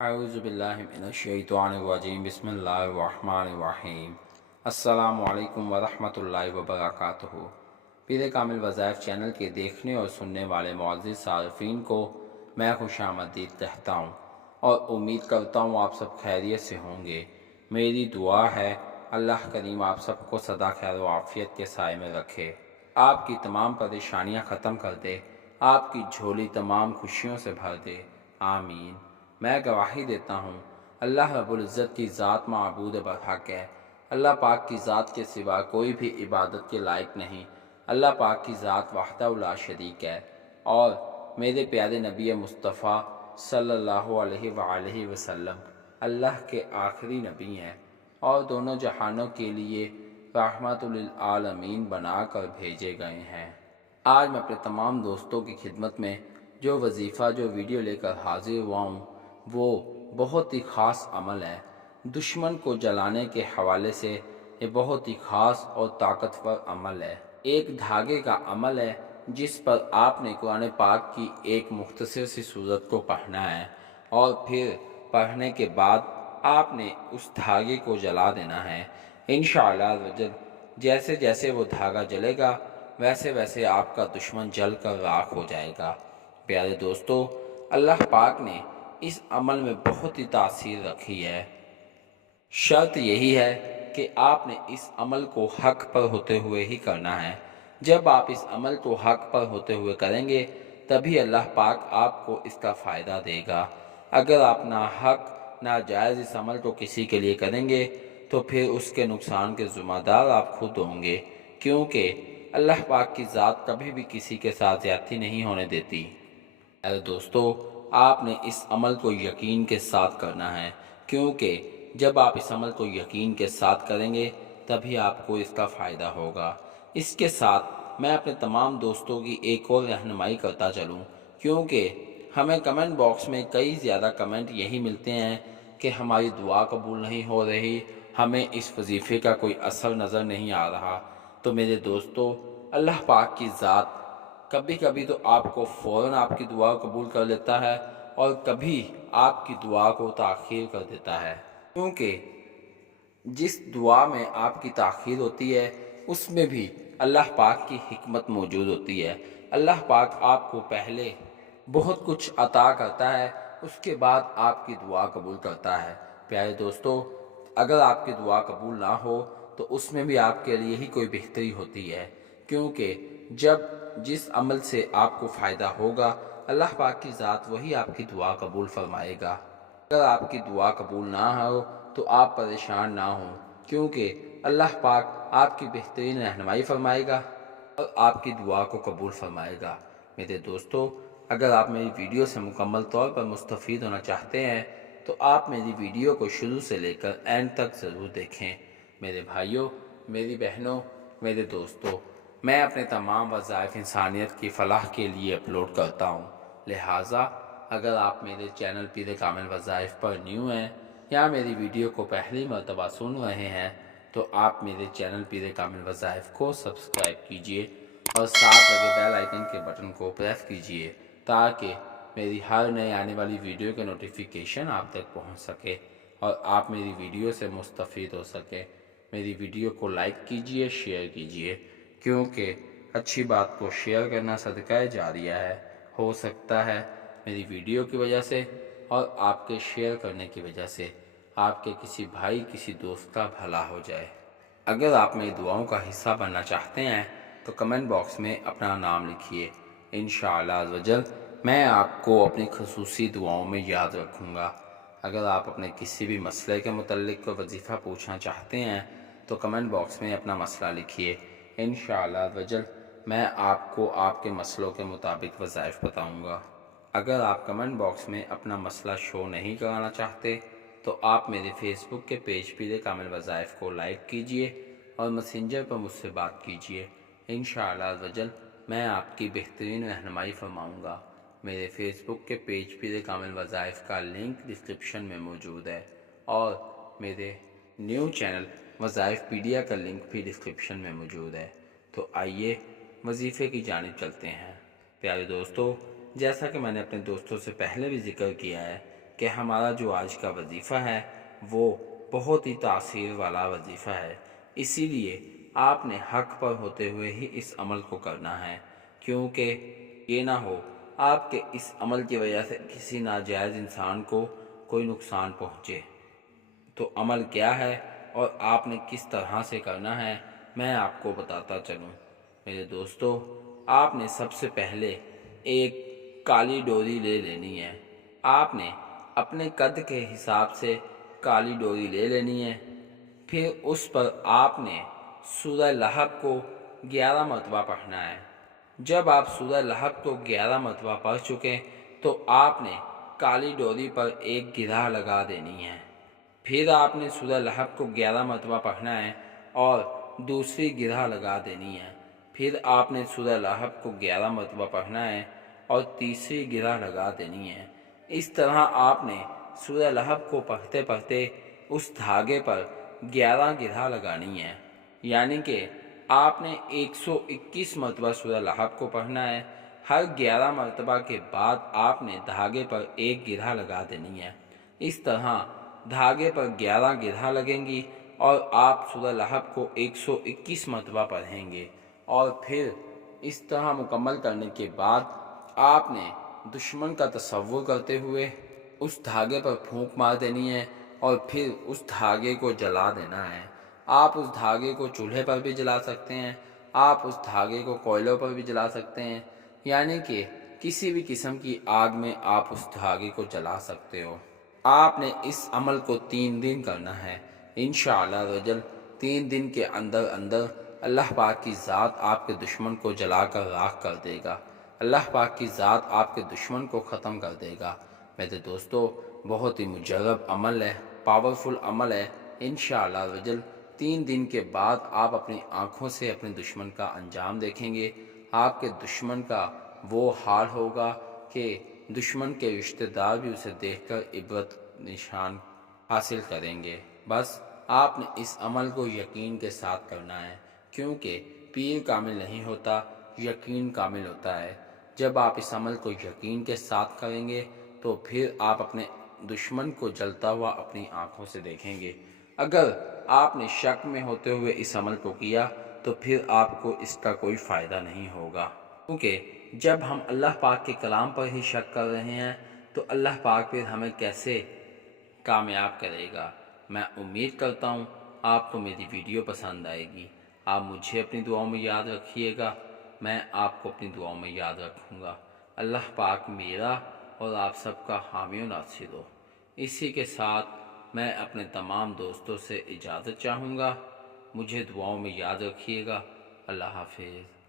اعوذ باللہ من الشیطان الرجیم بسم اللہ الرحمن الرحیم السلام علیکم ورحمۃ اللہ وبرکاتہ۔ پیر کامل وظائف چینل کے دیکھنے اور سننے والے معزز صارفین کو میں خوش آمدید کہتا ہوں اور امید کرتا ہوں آپ سب خیریت سے ہوں گے۔ میری دعا ہے اللہ کریم آپ سب کو سدا خیر و عافیت کے سائے میں رکھے، آپ کی تمام پریشانیاں ختم کر دے، آپ کی جھولی تمام خوشیوں سے بھر دے، آمین۔ میں گواہی دیتا ہوں اللہ رب العزت کی ذات معبود برحق ہے، اللہ پاک کی ذات کے سوا کوئی بھی عبادت کے لائق نہیں، اللہ پاک کی ذات وحدہ لا شریک ہے، اور میرے پیارے نبی مصطفیٰ صلی اللہ علیہ وآلہ وسلم اللہ کے آخری نبی ہیں اور دونوں جہانوں کے لیے رحمت للعالمین بنا کر بھیجے گئے ہیں۔ آج میں اپنے تمام دوستوں کی خدمت میں جو وظیفہ جو ویڈیو لے کر حاضر ہوا ہوں وہ بہت ہی خاص عمل ہے۔ دشمن کو جلانے کے حوالے سے یہ بہت ہی خاص اور طاقتور عمل ہے۔ ایک دھاگے کا عمل ہے جس پر آپ نے قرآن پاک کی ایک مختصر سی صورت کو پڑھنا ہے اور پھر پڑھنے کے بعد آپ نے اس دھاگے کو جلا دینا ہے۔ انشاءاللہ جیسے جیسے وہ دھاگا جلے گا ویسے ویسے آپ کا دشمن جل کر راکھ ہو جائے گا۔ پیارے دوستو، اللہ پاک نے اس عمل میں بہت ہی تاثیر رکھی ہے۔ شرط یہی ہے کہ آپ نے اس عمل کو حق پر ہوتے ہوئے ہی کرنا ہے۔ جب آپ اس عمل کو حق پر ہوتے ہوئے کریں گے تبھی اللہ پاک آپ کو اس کا فائدہ دے گا۔ اگر آپ ناحق ناجائز اس عمل کو کسی کے لیے کریں گے تو پھر اس کے نقصان کے ذمہ دار آپ خود ہوں گے، کیونکہ اللہ پاک کی ذات کبھی بھی کسی کے ساتھ زیادتی نہیں ہونے دیتی۔ اے دوستو، آپ نے اس عمل کو یقین کے ساتھ کرنا ہے، کیونکہ جب آپ اس عمل کو یقین کے ساتھ کریں گے تبھی آپ کو اس کا فائدہ ہوگا۔ اس کے ساتھ میں اپنے تمام دوستوں کی ایک اور رہنمائی کرتا چلوں، کیونکہ ہمیں کمنٹ باکس میں کئی زیادہ کمنٹ یہی ملتے ہیں کہ ہماری دعا قبول نہیں ہو رہی، ہمیں اس وظیفے کا کوئی اثر نظر نہیں آ رہا۔ تو میرے دوستو، اللہ پاک کی ذات کبھی کبھی تو آپ کو فوراً آپ کی دعا قبول کر لیتا ہے اور کبھی آپ کی دعا کو تاخیر کر دیتا ہے، کیونکہ جس دعا میں آپ کی تاخیر ہوتی ہے اس میں بھی اللہ پاک کی حکمت موجود ہوتی ہے۔ اللہ پاک آپ کو پہلے بہت کچھ عطا کرتا ہے، اس کے بعد آپ کی دعا قبول کرتا ہے۔ پیارے دوستو، اگر آپ کی دعا قبول نہ ہو تو اس میں بھی آپ کے لیے ہی کوئی بہتری ہوتی ہے، کیونکہ جس عمل سے آپ کو فائدہ ہوگا اللہ پاک کی ذات وہی آپ کی دعا قبول فرمائے گا۔ اگر آپ کی دعا قبول نہ ہو تو آپ پریشان نہ ہوں، کیونکہ اللہ پاک آپ کی بہترین رہنمائی فرمائے گا اور آپ کی دعا کو قبول فرمائے گا۔ میرے دوستو، اگر آپ میری ویڈیو سے مکمل طور پر مستفید ہونا چاہتے ہیں تو آپ میری ویڈیو کو شروع سے لے کر اینڈ تک ضرور دیکھیں۔ میرے بھائیوں، میری بہنوں، میرے دوستو، میں اپنے تمام وظائف انسانیت کی فلاح کے لیے اپلوڈ کرتا ہوں، لہٰذا اگر آپ میرے چینل پیر کامل وظائف پر نیو ہیں یا میری ویڈیو کو پہلی مرتبہ سن رہے ہیں تو آپ میرے چینل پیر کامل وظائف کو سبسکرائب کیجئے اور ساتھ لگے بیل آئیکن کے بٹن کو پریس کیجئے تاکہ میری ہر نئے آنے والی ویڈیو کے نوٹیفیکیشن آپ تک پہنچ سکے اور آپ میری ویڈیو سے مستفید ہو سکے۔ میری ویڈیو کو لائک کیجئے، شیئر کیجئے، کیونکہ اچھی بات کو شیئر کرنا صدقہ جاریہ ہے۔ ہو سکتا ہے میری ویڈیو کی وجہ سے اور آپ کے شیئر کرنے کی وجہ سے آپ کے کسی بھائی کسی دوست کا بھلا ہو جائے۔ اگر آپ میری دعاؤں کا حصہ بننا چاہتے ہیں تو کمنٹ باکس میں اپنا نام لکھیے، انشاءاللہ عزوجل میں آپ کو اپنی خصوصی دعاؤں میں یاد رکھوں گا۔ اگر آپ اپنے کسی بھی مسئلے کے متعلق کوئی وظیفہ پوچھنا چاہتے ہیں تو کمنٹ باکس میں اپنا مسئلہ لکھیے، انشاءاللہ عزوجل میں آپ کو آپ کے مسئلوں کے مطابق وظائف بتاؤں گا۔ اگر آپ کمنٹ باکس میں اپنا مسئلہ شو نہیں کرانا چاہتے تو آپ میرے فیس بک کے پیج پیر کامل وظائف کو لائک کیجئے اور میسنجر پر مجھ سے بات کیجئے، انشاءاللہ عزوجل میں آپ کی بہترین رہنمائی فرماؤں گا۔ میرے فیس بک کے پیج پیر کامل وظائف کا لنک ڈسکرپشن میں موجود ہے اور میرے نیو چینل وظائف پیڈیا کا لنک بھی ڈسکرپشن میں موجود ہے۔ تو آئیے وظیفے کی جانب چلتے ہیں۔ پیارے دوستو، جیسا کہ میں نے اپنے دوستوں سے پہلے بھی ذکر کیا ہے کہ ہمارا جو آج کا وظیفہ ہے وہ بہت ہی تاثیر والا وظیفہ ہے، اسی لیے آپ نے حق پر ہوتے ہوئے ہی اس عمل کو کرنا ہے، کیونکہ یہ نہ ہو آپ کے اس عمل کی وجہ سے کسی ناجائز انسان کو کوئی نقصان پہنچے۔ تو عمل کیا ہے اور آپ نے کس طرح سے کرنا ہے میں آپ کو بتاتا چلوں۔ میرے دوستو، آپ نے سب سے پہلے ایک کالی ڈوری لے لینی ہے۔ آپ نے اپنے قد کے حساب سے کالی ڈوری لے لینی ہے، پھر اس پر آپ نے سورہ لہب کو 11 مرتبہ پڑھنا ہے۔ جب آپ سورہ لہب کو 11 مرتبہ پڑھ چکے تو آپ نے کالی ڈوری پر ایک گرہ لگا دینی ہے۔ پھر آپ نے سورہ لہب کو 11 مرتبہ پڑھنا ہے اور دوسری گرہ لگا دینی ہے۔ پھر آپ نے سورہ لہب کو 11 مرتبہ پڑھنا ہے اور تیسری گرہ لگا دینی ہے۔ اس طرح آپ نے سورہ لہب کو پڑھتے پڑھتے اس دھاگے پر 11 گرہ لگانی ہے، یعنی کہ آپ نے 121 مرتبہ سورہ لہب کو پڑھنا ہے۔ ہر 11 مرتبہ کے بعد آپ نے دھاگے پر ایک گرہ لگا دینی ہے۔ اس طرح دھاگے پر 11 گرہ لگیں گی اور آپ سورہ لہب کو 121 مرتبہ پڑھیں گے، اور پھر اس طرح مکمل کرنے کے بعد آپ نے دشمن کا تصور کرتے ہوئے اس دھاگے پر پھونک مار دینی ہے اور پھر اس دھاگے کو جلا دینا ہے۔ آپ اس دھاگے کو چولہے پر بھی جلا سکتے ہیں، آپ اس دھاگے کو کوئلوں پر بھی جلا سکتے ہیں، یعنی کہ کسی بھی قسم کی آگ میں آپ اس دھاگے کو جلا سکتے ہو۔ آپ نے اس عمل کو 3 دن کرنا ہے۔ انشاءاللہ رجل 3 دن کے اندر اندر اللہ پاک کی ذات آپ کے دشمن کو جلا کر راکھ کر دے گا۔ اللہ پاک کی ذات آپ کے دشمن کو ختم کر دے گا۔ میرے دوستو، بہت ہی مجرب عمل ہے، پاورفل عمل ہے۔ انشاءاللہ رجل 3 دن کے بعد آپ اپنی آنکھوں سے اپنے دشمن کا انجام دیکھیں گے۔ آپ کے دشمن کا وہ حال ہوگا کہ دشمن کے رشتہ دار بھی اسے دیکھ کر عبرت نشان حاصل کریں گے۔ بس آپ نے اس عمل کو یقین کے ساتھ کرنا ہے، کیونکہ پیر کامل نہیں ہوتا، یقین کامل ہوتا ہے۔ جب آپ اس عمل کو یقین کے ساتھ کریں گے تو پھر آپ اپنے دشمن کو جلتا ہوا اپنی آنکھوں سے دیکھیں گے۔ اگر آپ نے شک میں ہوتے ہوئے اس عمل کو کیا تو پھر آپ کو اس کا کوئی فائدہ نہیں ہوگا، کیونکہ جب ہم اللہ پاک کے کلام پر ہی شک کر رہے ہیں تو اللہ پاک پھر ہمیں کیسے کامیاب کرے گا۔ میں امید کرتا ہوں آپ کو میری ویڈیو پسند آئے گی۔ آپ مجھے اپنی دعاؤں میں یاد رکھیے گا، میں آپ کو اپنی دعاؤں میں یاد رکھوں گا۔ اللہ پاک میرا اور آپ سب کا حامی و ناصر ہو۔ اسی کے ساتھ میں اپنے تمام دوستوں سے اجازت چاہوں گا۔ مجھے دعاؤں میں یاد رکھیے گا۔ اللہ حافظ۔